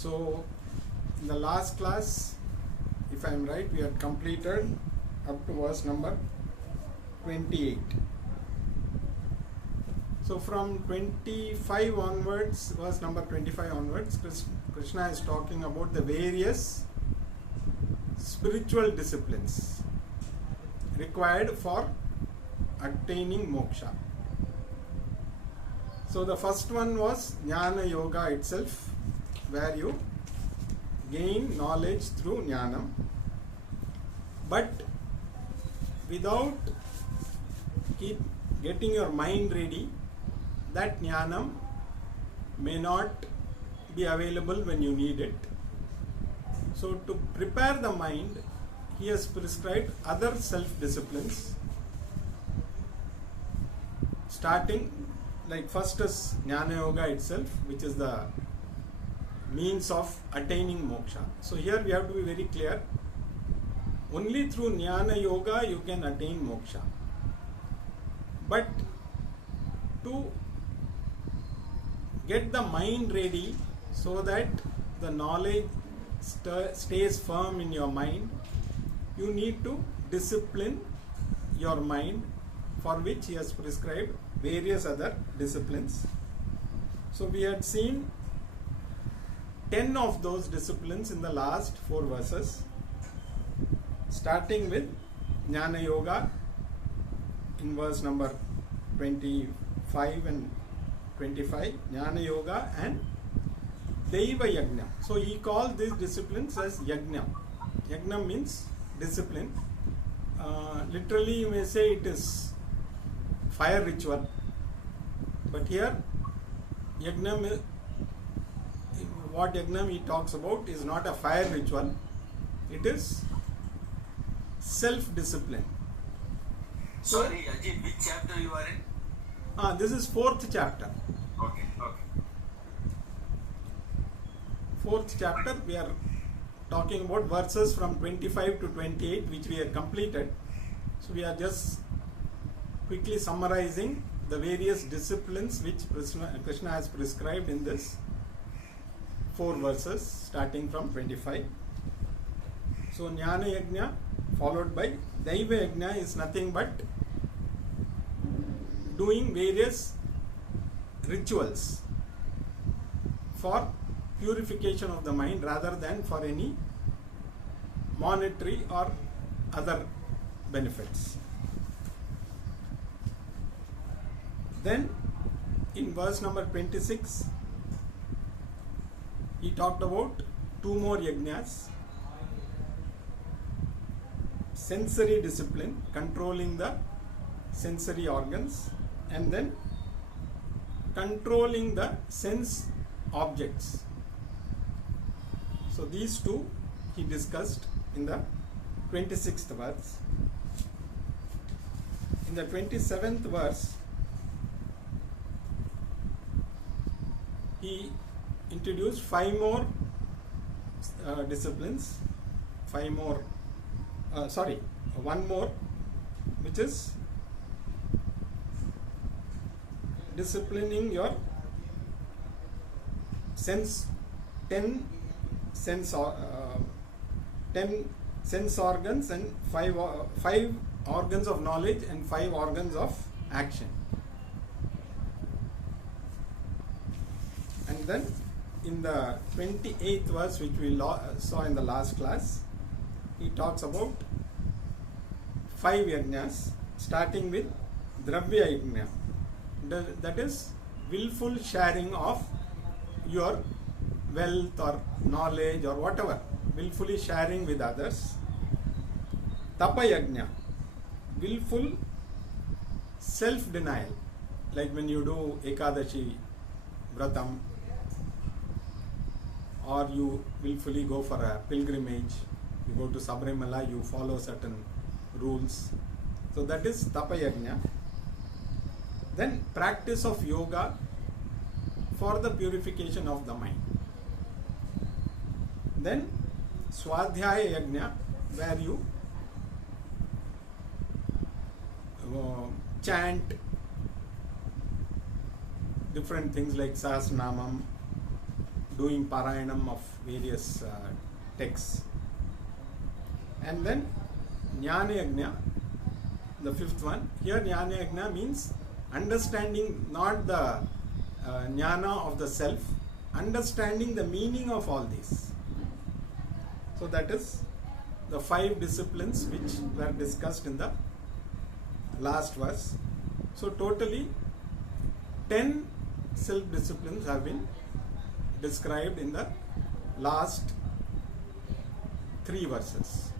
So in the last class, if I am right, we had completed up to verse number 28. So from 25 onwards, verse number 25 onwards, Krishna is talking about the various spiritual disciplines required for attaining moksha. So the first one was Jnana Yoga itself, where you gain knowledge through Jnanam, but without getting your mind ready, that Jnanam may not be available when you need it. So to prepare the mind, he has prescribed other self-disciplines, starting like first is Jnana Yoga itself, which is the means of attaining moksha. So here we have to be very clear. Only through Jnana Yoga you can attain moksha. But to get the mind ready so that the knowledge stays firm in your mind, you need to discipline your mind, for which he has prescribed various other disciplines. So we had seen 10 of those disciplines in the last 4 verses, starting with Jnana Yoga in verse number 25 and 25, Jnana Yoga and Daiva Yajna. So he called these disciplines as Yajna. Yajna means discipline. Literally you may say it is fire ritual, but here Yajna, what Yajna he talks about is not a fire ritual, it is self-discipline. So, sorry Ajit, which chapter you are in? This is 4th chapter. Okay. 4th chapter, we are talking about verses from 25 to 28, which we have completed. So we are just quickly summarizing the various disciplines which Krishna has prescribed in this 4 verses, starting from 25. So Jnana Yajna followed by Daiva Yajna is nothing but doing various rituals for purification of the mind rather than for any monetary or other benefits. Then in verse number 26, he talked about 2 more yajnas: sensory discipline, controlling the sensory organs, and then controlling the sense objects. So these 2 he discussed in the 26th verse. In the 27th verse, he introduced 5 more disciplines, 1 more, which is disciplining your 10 sense organs and 5 organs of knowledge and 5 organs of action. And then in the 28th verse, which we saw in the last class, he talks about 5 yajnas, starting with Dravya Yajna. That is willful sharing of your wealth or knowledge or whatever, willfully sharing with others. Tapa Yajna, willful self-denial, like when you do Ekadashi Vratam, or you willfully go for a pilgrimage, you go to Sabrimala, you follow certain rules. So that is Tapa Yajna. Then practice of yoga for the purification of the mind. Then Swadhyaya Yajna, where you chant different things like Sahasranamam, doing Parayanam of various texts. And then Jnana Yajna, the fifth one. Here Jnana Yajna means understanding not the Jnana of the self, understanding the meaning of all these. So that is the 5 disciplines which were discussed in the last verse. So totally 10 self-disciplines have been described in the last 3 verses.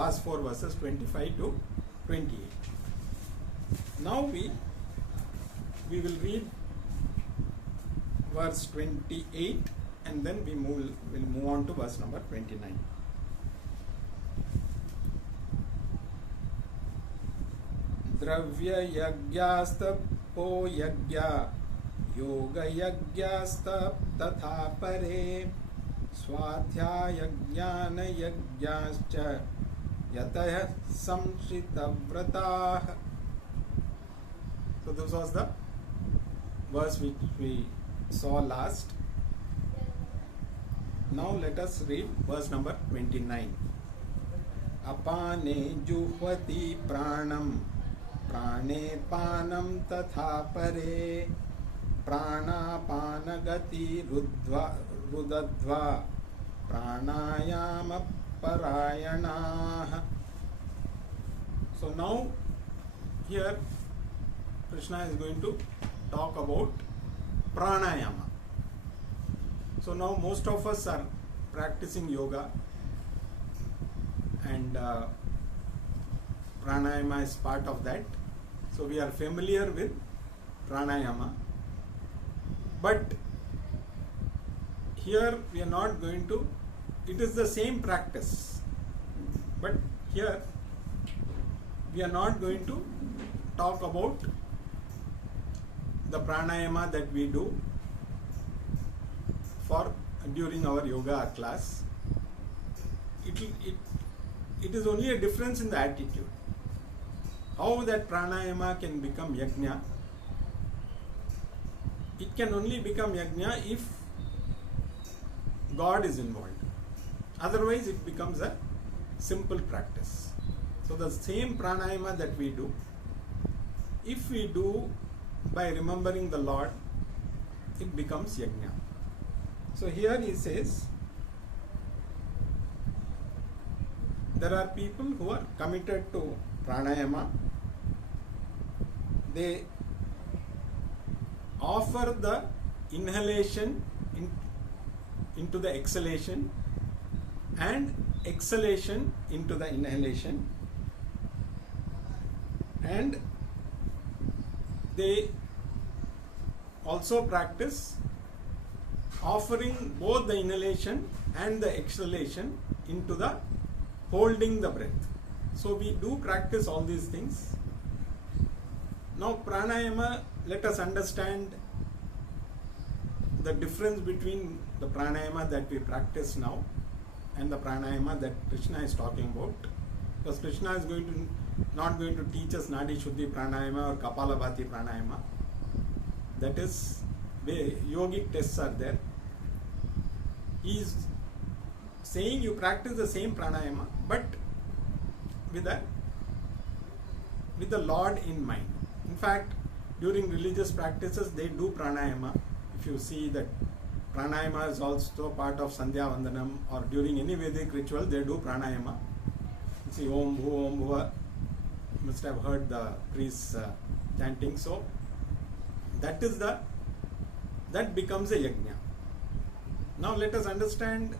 Last 4 verses 25 to 28. Now we will read verse 28 and then we'll move on to verse number 29. Dravya yajyastapo yajya yoga yajyastap tatha pare swadhyaya jnana yajyascha yatah samshita vratah. So this was the verse which we saw last. Now let us read verse number 29. Apane juhvati pranam prane panam tatha pare pranapanagati rudadva pranayama parayanah. So now here Krishna is going to talk about pranayama. So now most of us are practicing yoga and pranayama is part of that. So we are familiar with pranayama. But here we are not going to, it is the same practice. But here we are not going to talk about the pranayama that we do during our yoga class. It is only a difference in the attitude. How that pranayama can become yajna? It can only become yajna if God is involved. Otherwise it becomes a simple practice. So the same pranayama that we do, if we do by remembering the Lord, it becomes yajna. So here he says, there are people who are committed to pranayama. They offer the inhalation into the exhalation and exhalation into the inhalation, and they also practice offering both the inhalation and the exhalation into the holding the breath. So we do practice all these things. Now pranayama, let us understand the difference between the pranayama that we practice now and the pranayama that Krishna is talking about. Because Krishna is not going to teach us Nadi Shuddhi pranayama or Kapalabhati pranayama. That is where yogic tests are there. He is saying you practice the same pranayama but with the Lord in mind. In fact, during religious practices they do pranayama. If you see that pranayama is also part of Sandhya Vandanam, or during any Vedic ritual they do pranayama. You see Om Bhu Om Bhuva, you must have heard the priests chanting. So that becomes a yajna. Now let us understand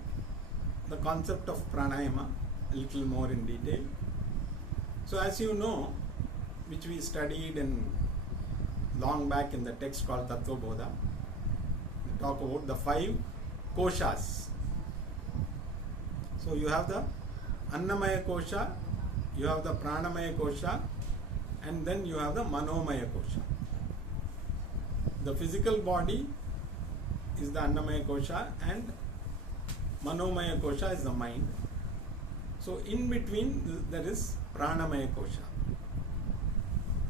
the concept of pranayama a little more in detail. So as you know, which we studied in long back in the text called Tattva Bodha, we talk about the 5 koshas. So you have the Annamaya kosha, you have the Pranamaya kosha, and then you have the Manomaya kosha. The physical body is the Annamaya kosha and Manomaya kosha is the mind. So in between there is Pranamaya kosha.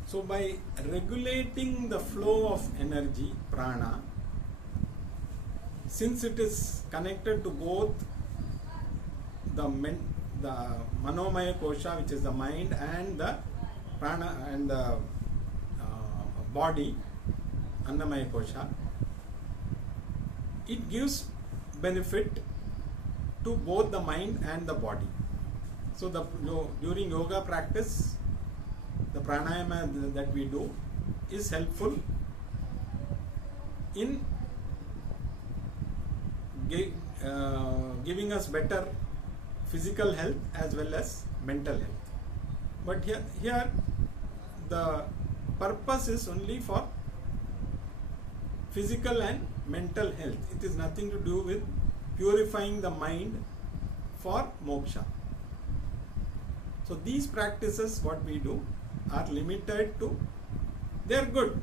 So by regulating the flow of energy, prana, since it is connected to both the manomaya kosha, which is the mind, and the prana and the body, annamaya kosha, it gives benefit to both the mind and the body. So during yoga practice, the pranayama that we do is helpful in giving us better physical health as well as mental health. But here the purpose is only for physical and mental health. It is nothing to do with purifying the mind for moksha. So these practices, what we do, are limited to, they are good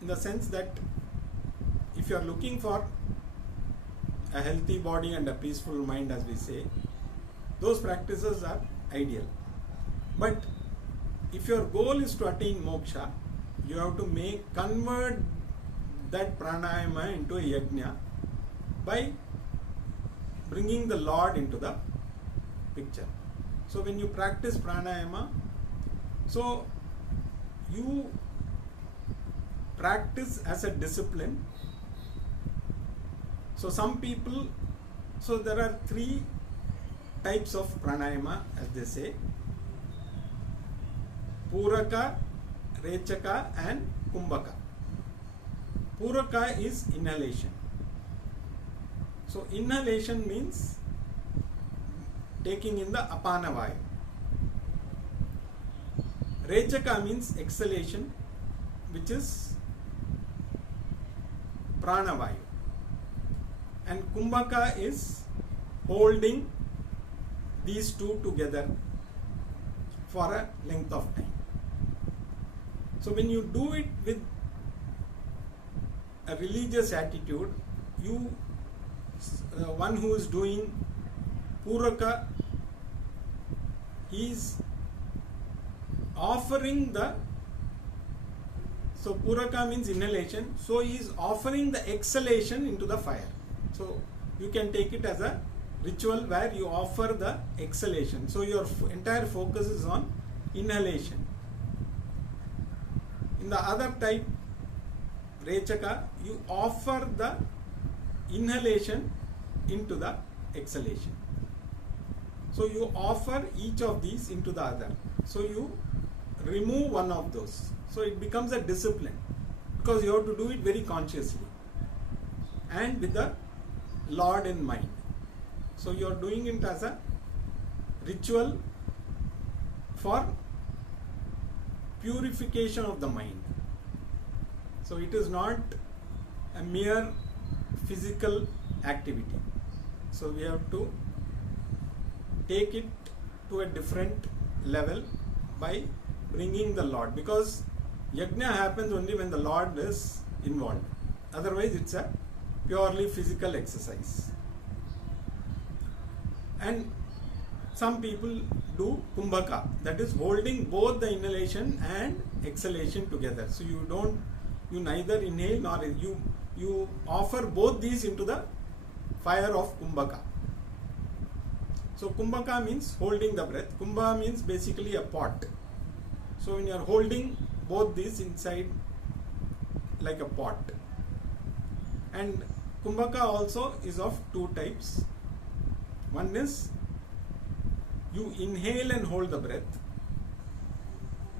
in the sense that if you are looking for a healthy body and a peaceful mind, as we say, those practices are ideal. But if your goal is to attain moksha, you have to convert that pranayama into a yajna by bringing the Lord into the picture. So when you practice pranayama, so you practice as a discipline. So some people, so there are 3 types of pranayama, as they say: Puraka, Rechaka and Kumbhaka. Puraka is inhalation. So inhalation means taking in the apana vayu. Rechaka means exhalation, which is prana vayu. And Kumbhaka is holding these two together for a length of time. So when you do it with a religious attitude, one who is doing Puraka, he is offering so Puraka means inhalation, so he is offering the exhalation into the fire. So you can take it as a ritual where you offer the exhalation. So your entire focus is on inhalation. In the other type, Rechaka, you offer the inhalation into the exhalation. So you offer each of these into the other. So you remove one of those. So it becomes a discipline because you have to do it very consciously and with the Lord in mind. So you are doing it as a ritual for purification of the mind. So it is not a mere physical activity. So we have to take it to a different level by bringing the Lord, because yajna happens only when the Lord is involved. Otherwise it's a purely physical exercise. And some people do Kumbhaka, that is holding both the inhalation and exhalation together. So you neither inhale nor you offer both these into the fire of Kumbhaka. So Kumbhaka means holding the breath. Kumbha means basically a pot. So when you are holding both these inside like a pot. And Kumbhaka also is of 2 types. One is you inhale and hold the breath,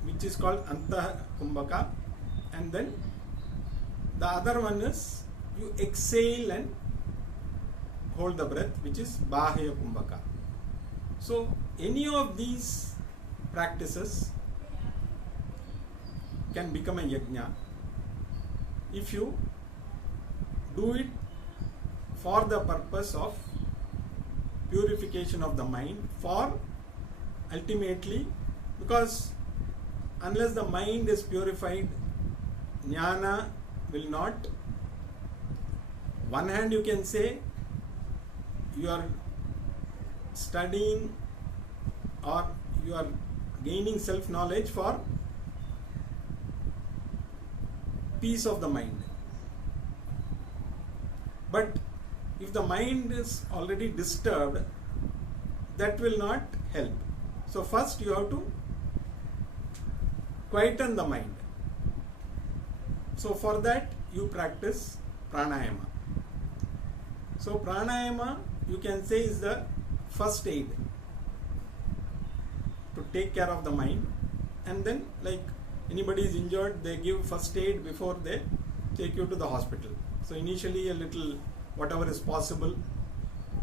which is called Anta Kumbhaka, and then the other one is you exhale and hold the breath, which is Bahya Kumbhaka. So any of these practices can become a yajna if you do it for the purpose of purification of the mind, for ultimately, because unless the mind is purified, jnana will not. One hand you can say you are studying or you are gaining self-knowledge for peace of the mind. But if the mind is already disturbed, that will not help. So first you have to quieten the mind. So for that you practice pranayama. So pranayama, you can say, is the first aid to take care of the mind. And then, like anybody is injured, they give first aid before they take you to the hospital. So initially a little, whatever is possible,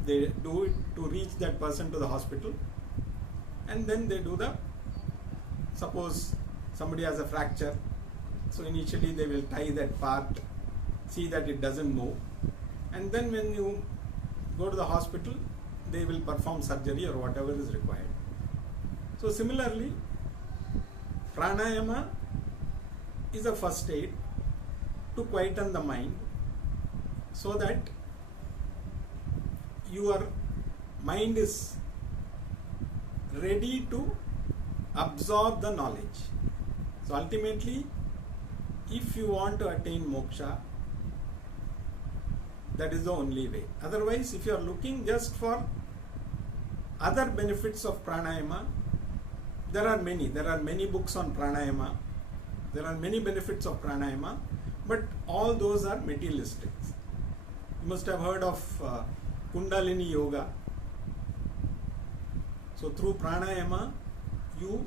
they do it to reach that person to the hospital. And then they do the, suppose somebody has a fracture, so initially they will tie that part, see that it doesn't move. And then when you go to the hospital, they will perform surgery or whatever is required. So similarly, pranayama is a first aid to quieten the mind so that your mind is ready to absorb the knowledge. So ultimately, if you want to attain moksha, that is the only way. Otherwise, if you are looking just for other benefits of pranayama, there are many books on pranayama, there are many benefits of pranayama, but all those are materialistic. You must have heard of Kundalini Yoga. So through pranayama, you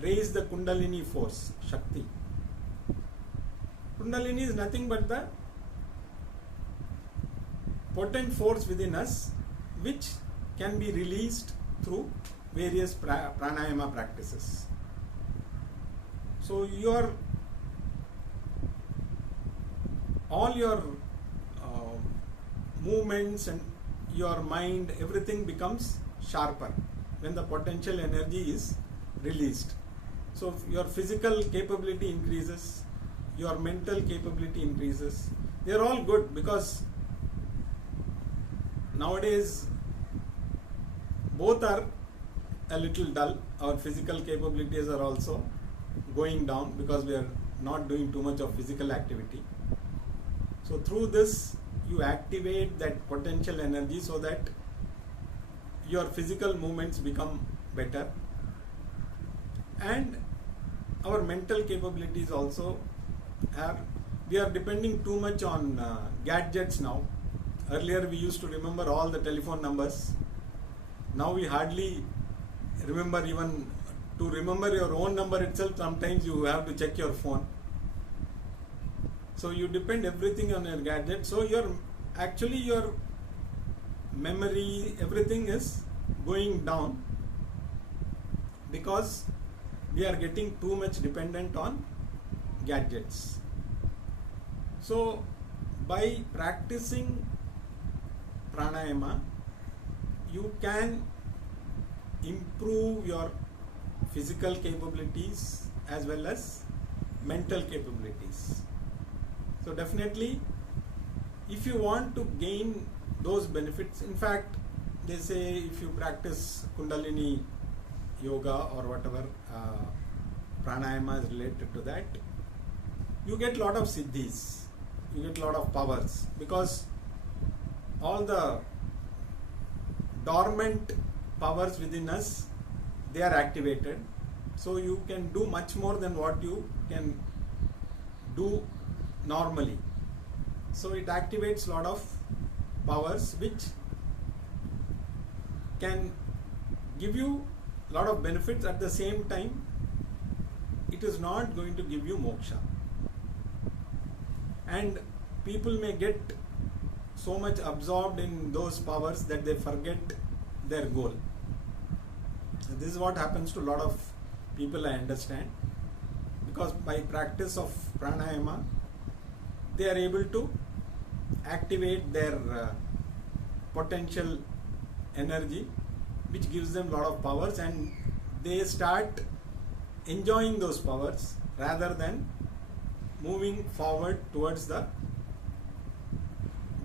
raise the Kundalini force, Shakti. Kundalini is nothing but the potent force within us, which can be released through various pranayama practices. So all your movements and your mind, everything becomes sharper when the potential energy is released. So your physical capability increases, your mental capability increases. They are all good, because nowadays both are a little dull. Our physical capabilities are also going down because we are not doing too much of physical activity. So through this, you activate that potential energy so that your physical movements become better, and our mental capabilities also we are depending too much on gadgets now. Earlier we used to remember all the telephone numbers. Now we hardly remember, even to remember your own number itself, sometimes you have to check your phone. So you depend everything on your gadget. So your memory, everything is going down because we are getting too much dependent on gadgets. So by practicing pranayama, you can improve your physical capabilities as well as mental capabilities. So definitely, if you want to gain those benefits, in fact, they say if you practice Kundalini Yoga or whatever pranayama is related to that, you get a lot of siddhis, you get a lot of powers, because all the dormant powers within us, they are activated. So you can do much more than what you can do normally. So it activates a lot of powers which can give you a lot of benefits. At the same time, it is not going to give you moksha. And people may get so much absorbed in those powers that they forget their goal. So this is what happens to a lot of people, I understand, because by practice of pranayama, they are able to activate their potential energy, which gives them a lot of powers, and they start enjoying those powers rather than moving forward towards the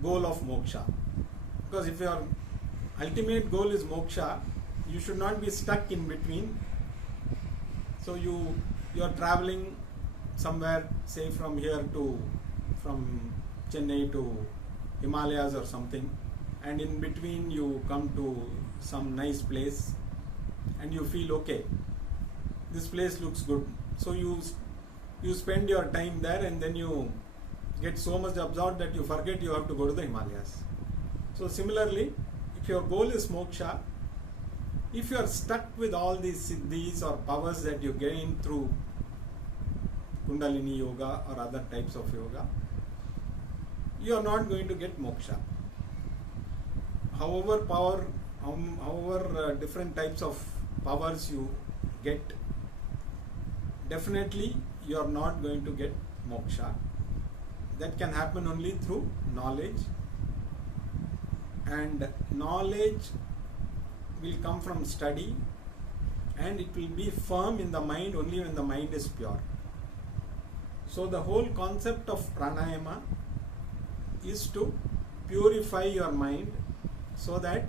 goal of moksha. Because if your ultimate goal is moksha, you should not be stuck in between. So you are traveling somewhere, say from Chennai to Himalayas or something, and in between you come to some nice place and you feel okay, this place looks good, so you spend your time there, and then you get so much absorbed that you forget you have to go to the Himalayas. So similarly, if your goal is moksha, if you are stuck with all these siddhis or powers that you gain through Kundalini yoga or other types of yoga, you are not going to get moksha. However different types of powers you get, definitely you are not going to get moksha. That can happen only through knowledge, and knowledge will come from study, and it will be firm in the mind only when the mind is pure. So the whole concept of pranayama is to purify your mind so that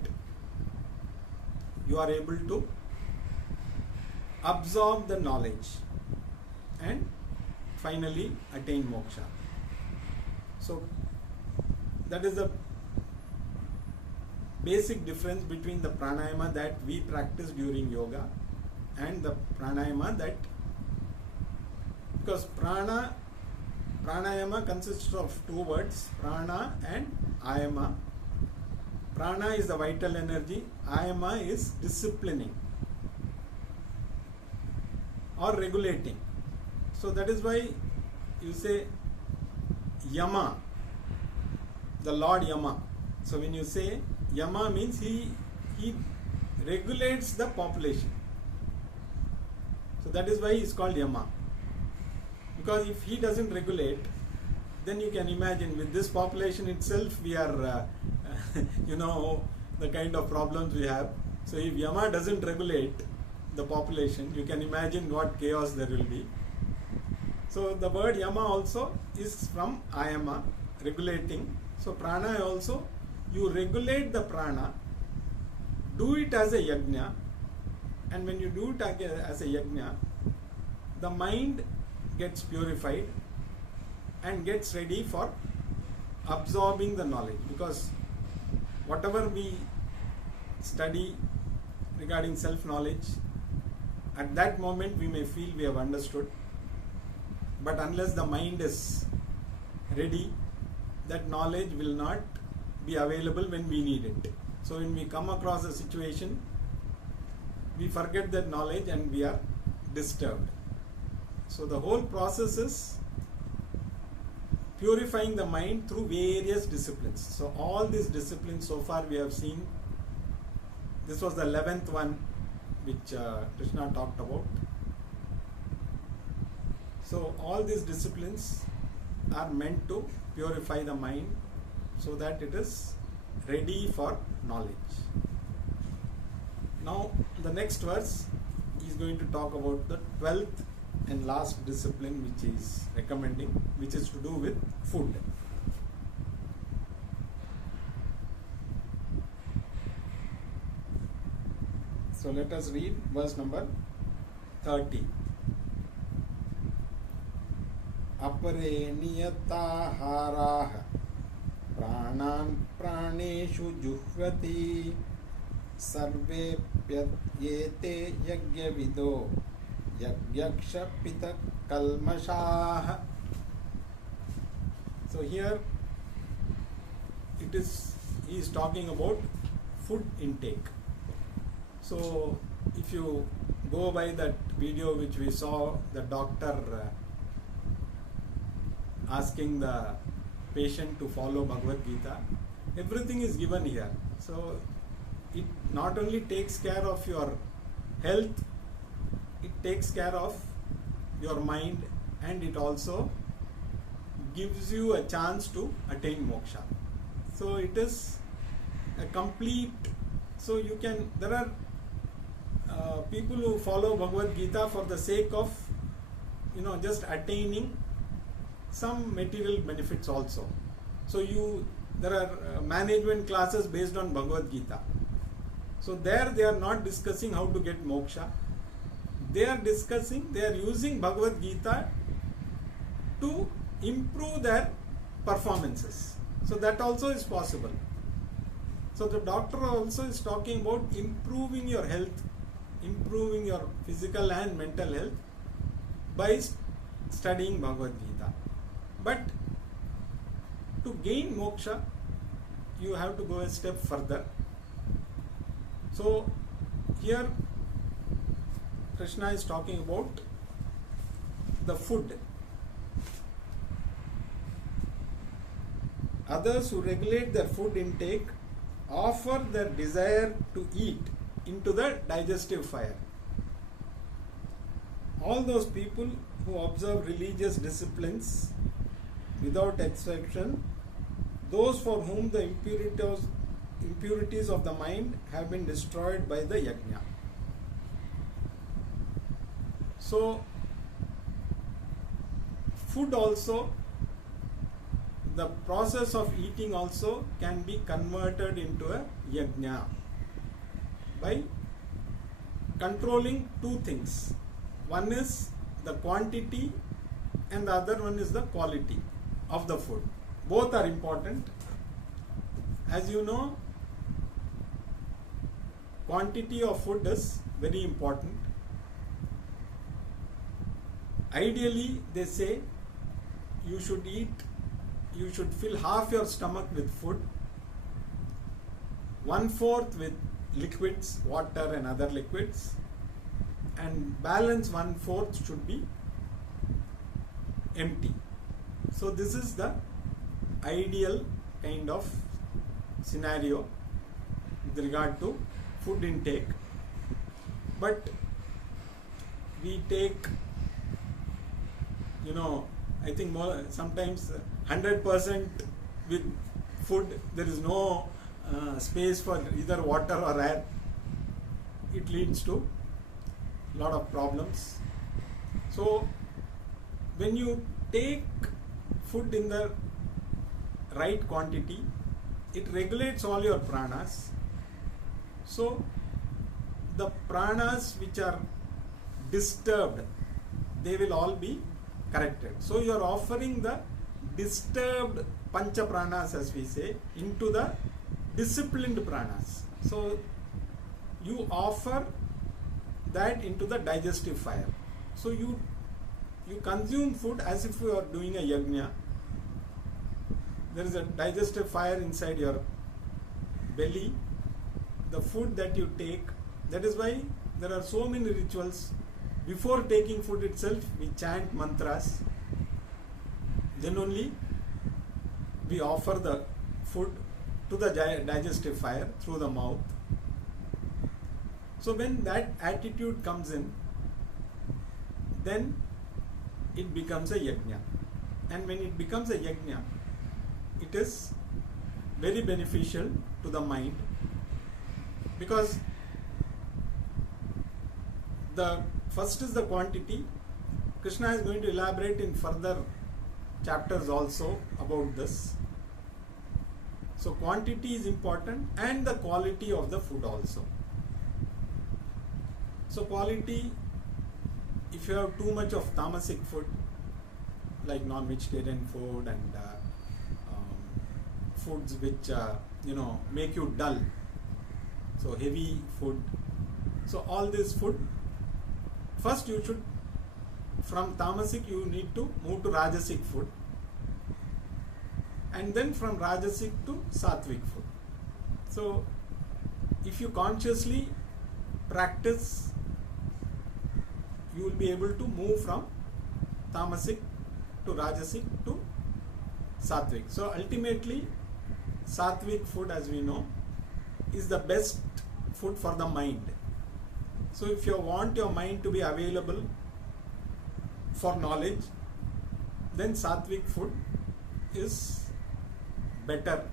you are able to absorb the knowledge and finally attain moksha. So that is the basic difference between the pranayama that we practice during yoga and the pranayama that, because pranayama consists of two words, prana and ayama. Prana is the vital energy, ayama is disciplining or regulating. So that is why you say Yama, the Lord Yama. So when you say Yama, means he regulates the population. So that is why he is called Yama. Because if he doesn't regulate, then you can imagine with this population itself we are, the kind of problems we have. So if Yama doesn't regulate the population, you can imagine what chaos there will be. So the word Yama also is from Ayama, regulating. So prana also, you regulate the prana, do it as a yajna, and when you do it as a yajna, the mind gets purified and gets ready for absorbing the knowledge, because whatever we study regarding self-knowledge, at that moment we may feel we have understood, but unless the mind is ready, that knowledge will not be available when we need it. So when we come across a situation, we forget that knowledge and we are disturbed. So the whole process is purifying the mind through various disciplines. So all these disciplines so far we have seen. This was the 11th one which Krishna talked about. So all these disciplines are meant to purify the mind so that it is ready for knowledge. Now the next verse is going to talk about the 12th and last discipline which is recommending, which is to do with food. So let us read verse number 30. Apare niyataharaah pranan praneshu juhvati sarve pyate yagyavido yagyakshapita kalmashah. So here he is talking about food intake. So if you go by that video which we saw, the doctor asking the patient to follow Bhagavad Gita, everything is given here. So it not only takes care of your health, it takes care of your mind, and it also gives you a chance to attain moksha. So it is a complete, so you can, there are people who follow Bhagavad Gita for the sake of just attaining some material benefits also. So there are management classes based on Bhagavad Gita. So there they are not discussing how to get moksha. They are using Bhagavad Gita to improve their performances. So that also is possible. So the doctor also is talking about improving your health, improving your physical and mental health by studying Bhagavad Gita. But to gain moksha, you have to go a step further. So here Krishna is talking about the food. Others who regulate their food intake offer their desire to eat into the digestive fire. All those people who observe religious disciplines without exception, those for whom the impurities of the mind have been destroyed by the yajna. So, food also, the process of eating also can be converted into a yajna by controlling two things. One is the quantity and the other one is the quality of the food. Both are important. As you know, quantity of food is very important. Ideally, they say you should fill half your stomach with food, 1/4 with liquids, water and other liquids, and balance 1/4 should be empty. So this is the ideal kind of scenario with regard to food intake. But we take, I think sometimes 100% with food, there is no space for either water or air. It leads to a lot of problems. So when you take food in the right quantity, it regulates all your pranas. So the pranas which are disturbed, they will all be corrected. So you are offering the disturbed pancha pranas, as we say, into the disciplined pranas. So you offer that into the digestive fire. So you consume food as if you are doing a yajna. There is a digestive fire inside your belly. The food that you take, that is why there are so many rituals. Before taking food itself, we chant mantras. Then only we offer the food to the digestive fire through the mouth. So when that attitude comes in, then it becomes a yajna. And when it becomes a yajna, it is very beneficial to the mind, because the first is the quantity. Krishna is going to elaborate in further chapters also about this. So quantity is important, and the quality of the food also. So quality, if you have too much of tamasic food, like non-vegetarian food and foods which make you dull, so heavy food, so all this food, first you should, from tamasic you need to move to rajasic food, and then from rajasic to sattvic food. So if you consciously practice, you will be able to move from tamasic to rajasic to sattvic. So ultimately, sattvic food, as we know, is the best food for the mind. So if you want your mind to be available for knowledge, then sattvic food is better.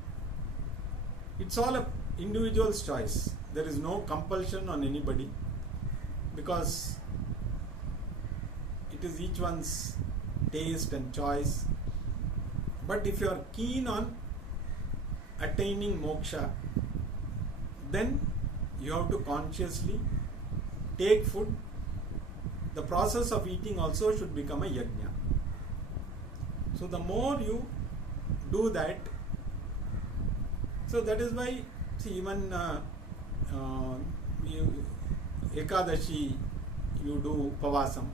It's all a individual's choice. There is no compulsion on anybody, because it is each one's taste and choice. But if you are keen on attaining moksha, then you have to consciously take food. The process of eating also should become a yajna. So the more you do that, so that is why See, even Ekadashi, you do Upavasam.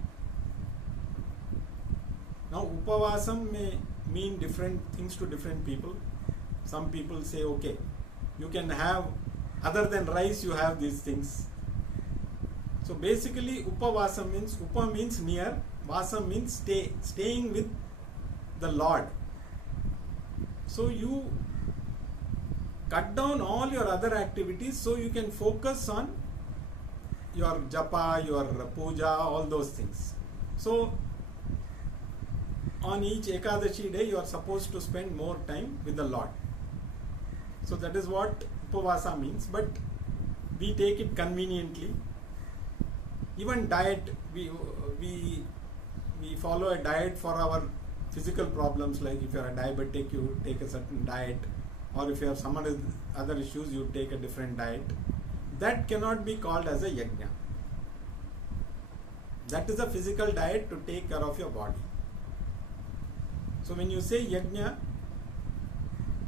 Now, Upavasam may mean different things to different people. Some people say, okay, you can have, other than rice, you have these things. So basically, Upavasam means, Upa means near, Vasam means staying with the Lord. So you cut down all your other activities so you can focus on your japa, your puja, all those things. So on each Ekadashi day, you are supposed to spend more time with the Lord. So that is what Upavasa means, but we take it conveniently. Even diet, we follow a diet for our physical problems, like if you are a diabetic, you take a certain diet, or if you have some other issues, you take a different diet. That cannot be called as a yajna. That is a physical diet to take care of your body. So when you say yajna,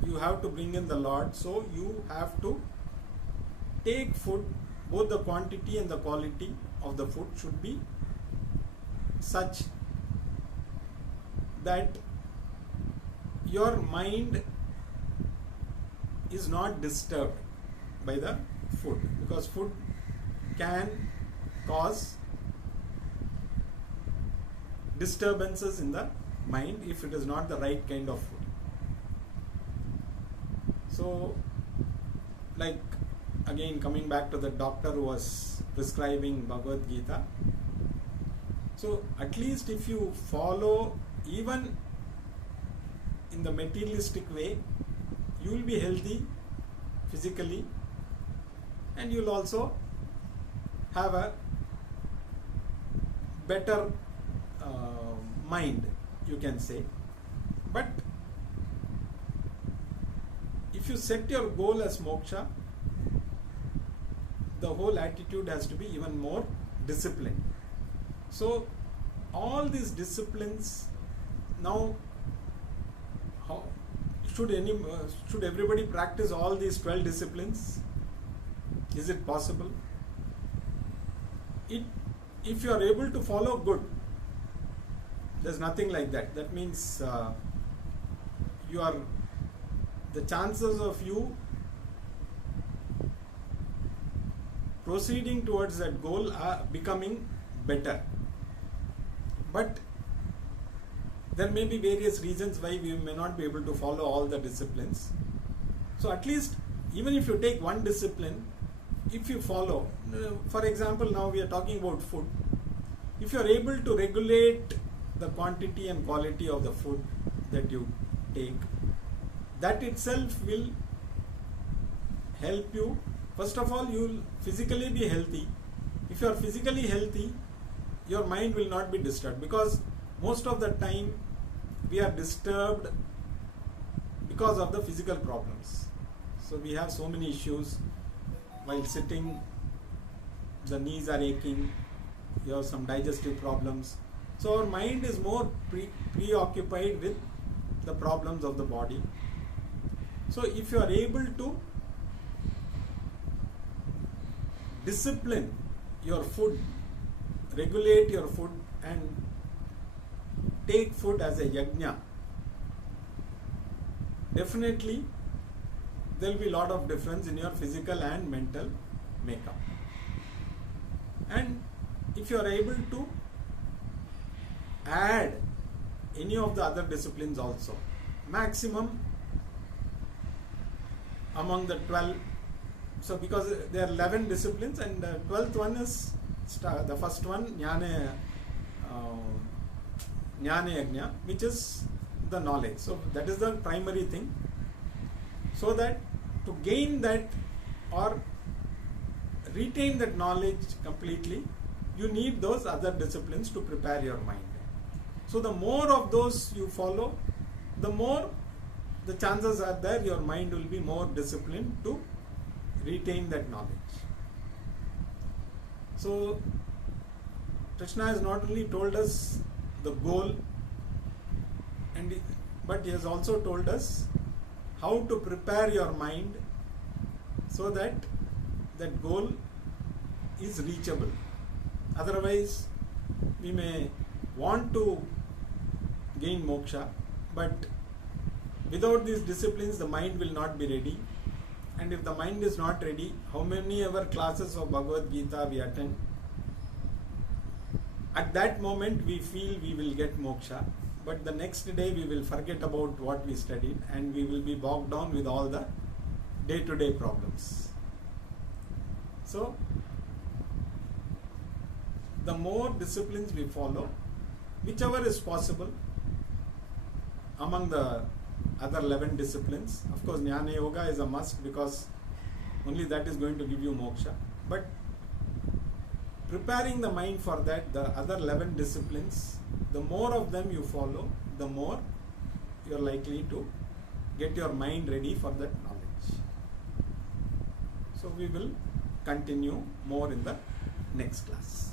you have to bring in the Lord, so you have to take food, both the quantity and the quality of the food should be such that your mind is not disturbed by the food, because food can cause disturbances in the mind if it is not the right kind of food. So, like again coming back to the doctor who was prescribing Bhagavad Gita, so at least if you follow even in the materialistic way, you will be healthy physically and you will also have a better mind, you can say. But if you set your goal as moksha, the whole attitude has to be even more disciplined. So all these disciplines, now how should everybody practice all these 12 disciplines? Is it possible? If you are able to follow, good. There's nothing like that. That means the chances of you proceeding towards that goal are becoming better. But there may be various reasons why we may not be able to follow all the disciplines. So at least even if you take one discipline, if you follow, for example, now we are talking about food. If you are able to regulate the quantity and quality of the food that you take, that itself will help you. First of all, you will physically be healthy. If you are physically healthy, your mind will not be disturbed, because most of the time we are disturbed because of the physical problems. So we have so many issues while sitting, the knees are aching, you have some digestive problems. So our mind is more preoccupied with the problems of the body. So if you are able to discipline your food, regulate your food and take food as a yajna, definitely there will be a lot of difference in your physical and mental makeup. And if you are able to add any of the other disciplines also, maximum among the 12, so because there are 11 disciplines and the 12th one is the first one, Jnana Yajna, which is the knowledge. So that is the primary thing. So that to gain that or retain that knowledge completely, you need those other disciplines to prepare your mind. So the more of those you follow, the more the chances are there your mind will be more disciplined to retain that knowledge. So Krishna has not only told us the goal, but he has also told us how to prepare your mind so that that goal is reachable. Otherwise, we may want to gain moksha, but without these disciplines, the mind will not be ready. And if the mind is not ready, how many ever classes of Bhagavad Gita we attend, at that moment we feel we will get moksha, but the next day we will forget about what we studied and we will be bogged down with all the day-to-day problems. So, the more disciplines we follow, whichever is possible among the other 11 disciplines. Of course, Jnana Yoga is a must because only that is going to give you moksha. But preparing the mind for that, the other 11 disciplines, the more of them you follow, the more you are likely to get your mind ready for that knowledge. So we will continue more in the next class.